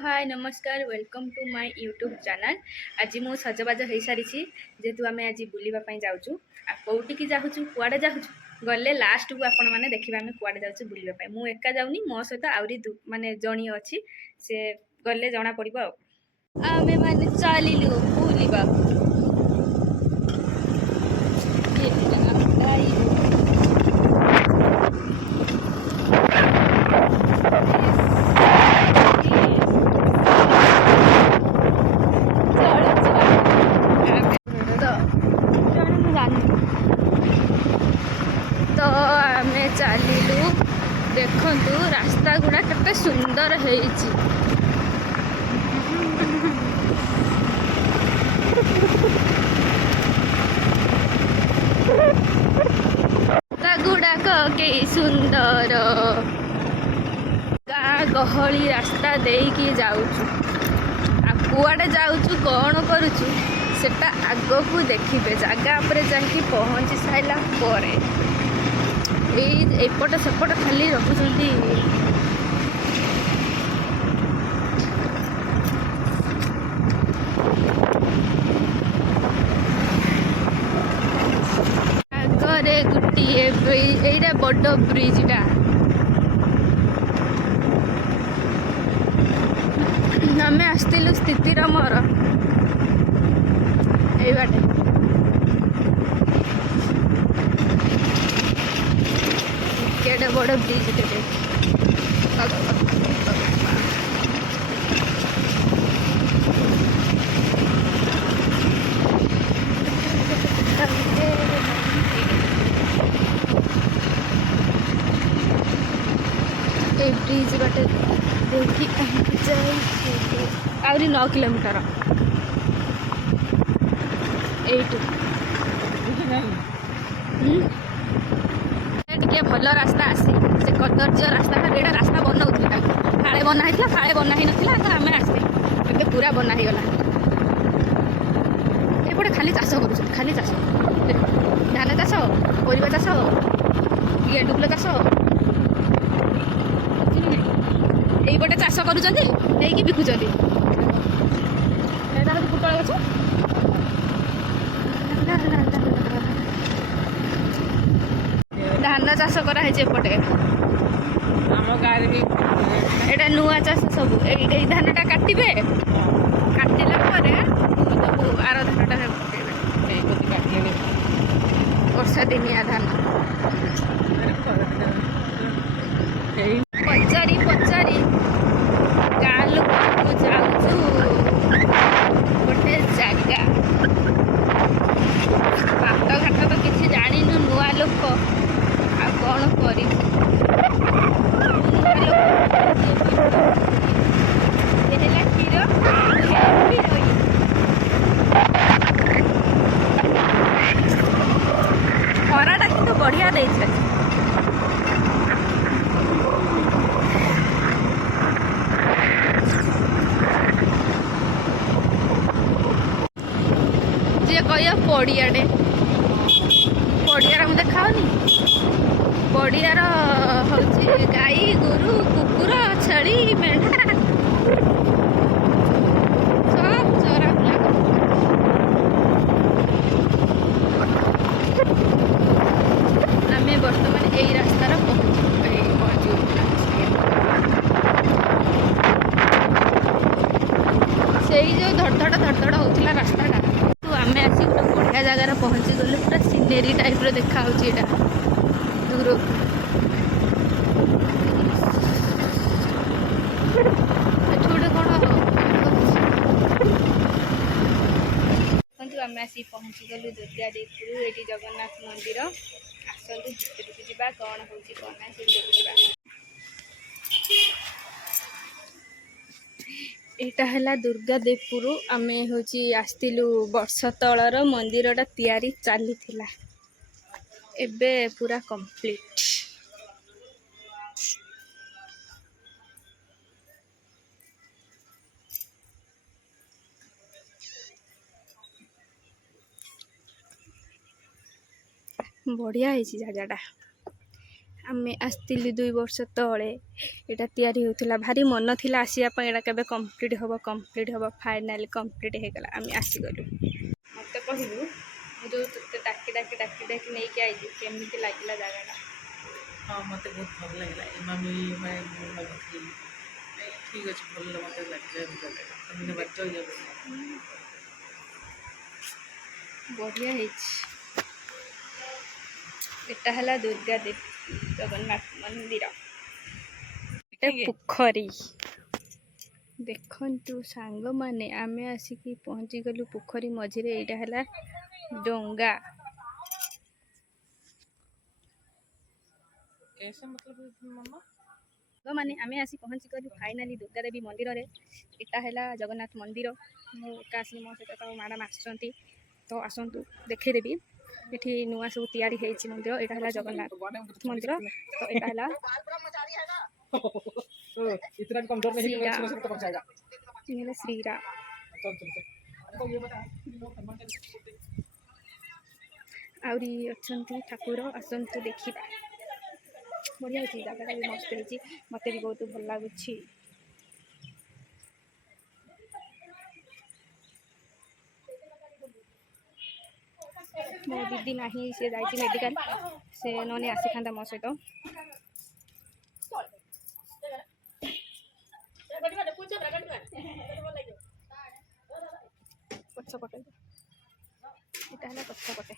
हाय नमस्कार welcome to my YouTube channel. आज मु सजबाज हो सारी जेहेतु आम आज बुलवाई जाऊँ कौटिकी जाऊँ कुआड़े जाऊँ गले लास्ट को आपण मैंने देखिए आम कुआड़े जाऊँ बुलवाई मु एका जाऊनी मो सहित आहरी माने जणी अच्छी से गले जना पड़ो आमे माने चलिलु बुलवा तो आम चलिलु देखु रास्ता गुड़ा केते सुंदर रास्ता गुड़ाक के सुंदर गाँ गहली रास्ता देकी जाऊचु कुआड़े जाऊचु कौन करुचु सेटा आग को देखिए जगह पर जाकि पहुँची सारा पर एपट सेपट खाली रखुंट आगे गोटे यहीटा बड़ ब्रिजटा आम आसलु स्थितिर मोर ये बाटे केड़े बड़ ब्रिज ब्रिज बाटे देखी आहरी 9 किलोमीटर टे भल रास्ता आसी से कदर्य रास्ता एटा रास्ता बनाऊला फाड़े बना फाड़े बना ही नाला आम आसले पूरा बना ही गला एपटे खाली चाष कर खाली चाष धान चाष परिवा चाष गेंडुफुल चाष यहीपटे चाष करुँच बिकुंट पुटल गछ धान चाष करापटे आम गाँव एटा नुआ चाष सब यही धानटा काटे काटिला आर धानटा पकेबे वर्षा दिनिया धान पचारि पचारि गाँ लोक जाऊँ गोटे जगह बात घाट तो किसी जानिनु नुआ लोक आ कौन कर खराटा कि बढ़िया देखे कह पड़ियाटे पड़ियार मुझे खाओनी पड़ियार हूँ गाई गोरु कुकुर छेली मेढ़ा सब चरा बुला आम बर्तमान यही रास्तार पहुँचू से जो धड़धड़ धड़धड़ होता रास्ताटा आम आसी गोटे बढ़िया जगार पहुँची गलु पूरा सीनेरी टाइप देखा दूर गोटे कौन आम आसी पहुँची गलु दुर्गादेवपुर ये जगन्नाथ मंदिर आसतु भितर जावा कौन हो कौन ना से देखा एटा है दुर्गादेवपुर आम हूँ आसलु वर्ष तलर मंदिरटा तैयारी चली एबे पूरा कंप्लीट बढ़िया है जगहटा आमे आसती 2 वर्ष तले एटा तैयारी होता भारी मन थिला आसिया एटा केबे कंप्लीट हम फाइनाली कंप्लीट हो गला आमे आसीगलु मत कहलु जो ते डाकी डाकी डाकी डाकी नहीं के आई केमिति लागिला जगह हाँ मत बहुत भल लगे इमामी मैं ठीक अच्छे भल मत लगे धन्यवाद जय बढ़िया एटा हला दुर्गा देवी जगन्नाथ मंदिर पोखरी देखु सांग माने आमे आसिकी पहुँची गलु पोखरी मझिरे एटा हला डोंगा कैसे मतलब मम्मा माने आमे आसी पहुँची गलु फाइनाली दुर्गा देवी मंदिर रे एटा हला जगन्नाथ मंदिर मो कासी मो सहित तो मैडम आसछंती तो आसंतु देखे देबी एठी नुआ सब तैयारी हेछि मंदिर एटा हला जगन्नाथ मंदिर तो एटा हला इतना कमजोर नहीं है तो पहुंचाएगा ये श्रीराम आउरी अछंती ठाकुर आसंतु देखिबा बढ़िया होची जगह भी मस्त होची मते भी बहुत भल लागुची मो दीदी नहीं से जाइए मेडिकल से नने आसी था मो सहित पछपटे यहाँ पछपटे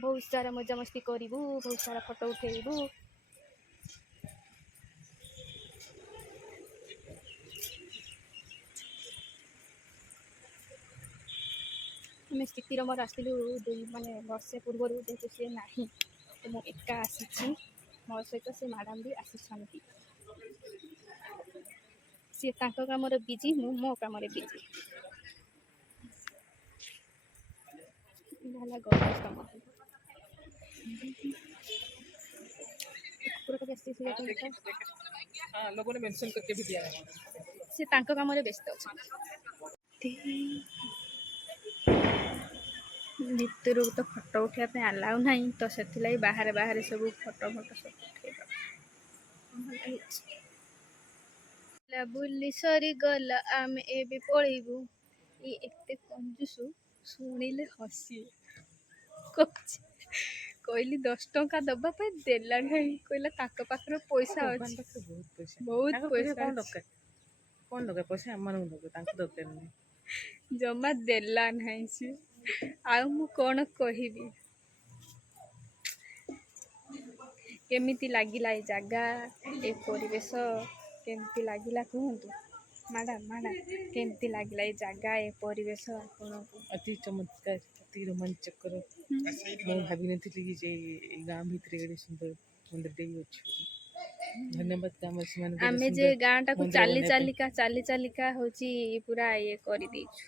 बहुत सारा मजा मस्ती करूँ बहुत सारा फोटो उठेबू आम स्थितिर मोर आसलु माने वर्षे पूर्व जेहतु सी ना तो मुझे एका आसी मो सहित से मैडम भी आसी सी कम बिजी मु मो कम बिजी गणेश हां लोगों ने मेंशन करके भी दिया है सी कम व्यस्त अच्छे भितर तो फोटो उठाई अलाउ ना तो से बाहर बाहर सब फोटो फोटो सब उठे बुली सरी गला आम ए पलैबू ये एते कंजूसु शुणिले हसी कहली 10 टंका दबा पे देला नहीं कहला ताक पाखरे पैसा अछि बहुत पैसा कौन दरकार पैसा हमन दरकार तांको दरकार नहीं जमा देला नहीं सी आ मु कौन कहबी केमिति लागिला ए जगह ए परिवेश केमिति लागिला कहंतु मैडम केमिति लागिला ए जगह ए परिवेश आपनको अति चमत्कार अति रोमांचकर मैं भाभी नहीं थी कि जे गांव भीतर एडे सुंदर मंदिर दे अछि धन्यवाद काम मान आमे जे गांटा को चाली चालिका होची पूरा ये करि देछु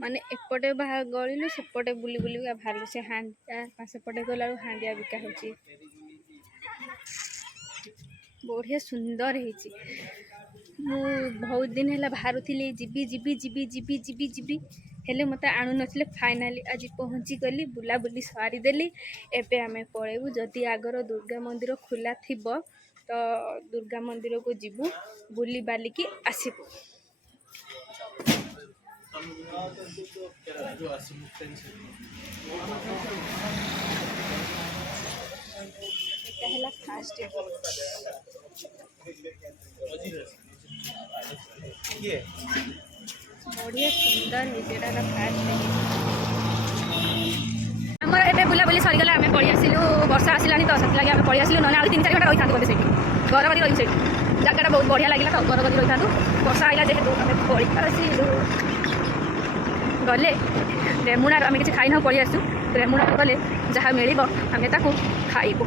माने एपटे गलिलु सेपटे बुली बुली बाहर से हांडिया सेपटे गला हांडिया बिका होची बढ़िया सुंदर है मु बहुत दिन है बाहर थी GB GB GB GB GB GB हेले मत आणु नथिले फाइनाली आज पहुँची गली बुला बुली सारी देली एबे आमे पळेबू जदि आगर दुर्गा मंदिर खुला थिबो तो दुर्गा मंदिर को जीबू बुली बालिकी आसीबू पहला फास्ट ये बढ़िया सुंदर है जेटा फास्ट आमर एबे बुला बुली सरी गला आमे पळी आसिलु वर्षा आसिलानी तो सत लागि आमे पळी आसिलु नने आउ 3-4 घंटा रहि थांतु बसे घर गदी रहि से जगहटा बहुत बढ़िया लागिला तो घर गदी रहि थांतु वर्षा आइला जेहेतु आमे पळी आसिलु गले रेमुणार आमे किछि खाइ न पळी आसु रेमुणार गले जहा मिलिबो आमे ताकू खाइबो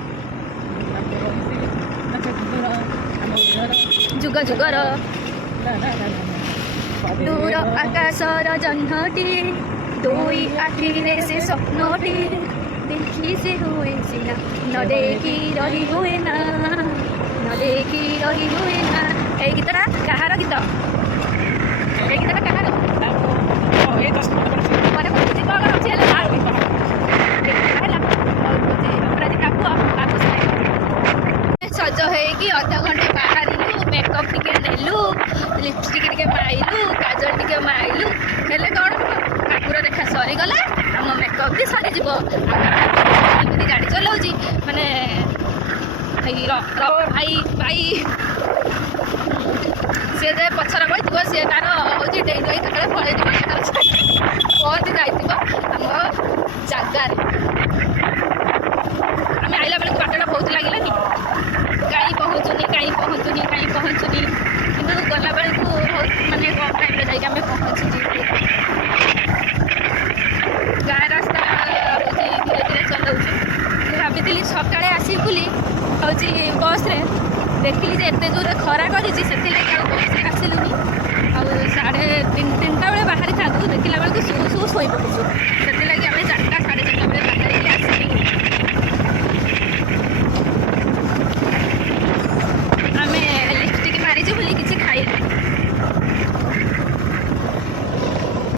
जुग जुगर दूर आकाशर जह्नटी दुई आखिरे से स्वप्नटी देखी से हुए सिना न देखी रही हुए ना न देखी रही हुए ना ए गीतटा कहार गीत ए गीतटा कहार ଘରେ ବସିଛି କ'ଣ ଅଛି ହେଲେ ବାହାର ବି କହ ହେଲା ଅପରାଜିତା ପୁଅ ତାକୁ ସଜ ହେଇକି ଅଧଘଣ୍ଟେ ବାହାରିଲୁ ମେକଅପ୍ ଟିକେ ନେଲୁ ଲିପଷ୍ଟିକ୍ ଟିକେ ମାଇଲୁ କାଜଲ ଟିକେ ମାଇଲୁ ହେଲେ କ'ଣ ହେବ ଠାକୁର ଦେଖା ସରିଗଲା ଆମ ମେକଅପ୍ ବି ସରିଯିବ ଏମିତି ଗାଡ଼ି ଚଲାଉଛି ମାନେ ଭାଇ ଭାଇ ସିଏ ଯେ ପଛରେ ବସିଥିବ ସିଏ ତାର ହେଉଛି ଡେଇଁ ଡେଇଁ କେତେବେଳେ ପଳେଇଯିବ ପହଞ୍ଚି ଯାଇଥିବ ଆମ ଜାଗାରେ ଆମେ ଆଇଲା ବେଳକୁ ବାଟଟା ବହୁତ ଲାଗିଲାନି କାହିଁ ପହଞ୍ଚୁନି କିନ୍ତୁ ଗଲାବେଳକୁ ବହୁତ ମାନେ କମ୍ ଟାଇମ୍ରେ ଯାଇକି ଆମେ ପହଞ୍ଚିଛୁ ଗାଁ ରାସ୍ତା ହେଉଛି ଧୀରେ ଧୀରେ ଚଲାଉଛୁ ମୁଁ ଭାବିଥିଲି ସକାଳେ ଆସିବି ବୋଲି ହେଉଛି ବସ୍ରେ ଦେଖିଲି ଯେ ଏତେ ଜୋରରେ ଖରା କରିଛି ସେଥିଲାଗି ଆଉ ବସ୍ରେ ଆସିଲୁନି ଆଉ 3:30 ବେଳେ ବାହାରିଥାନ୍ତୁ ଦେଖିଲା ବେଳକୁ ଶୋଇ ପଡ଼ୁଛୁ ସେଥିଲାଗି ଆମେ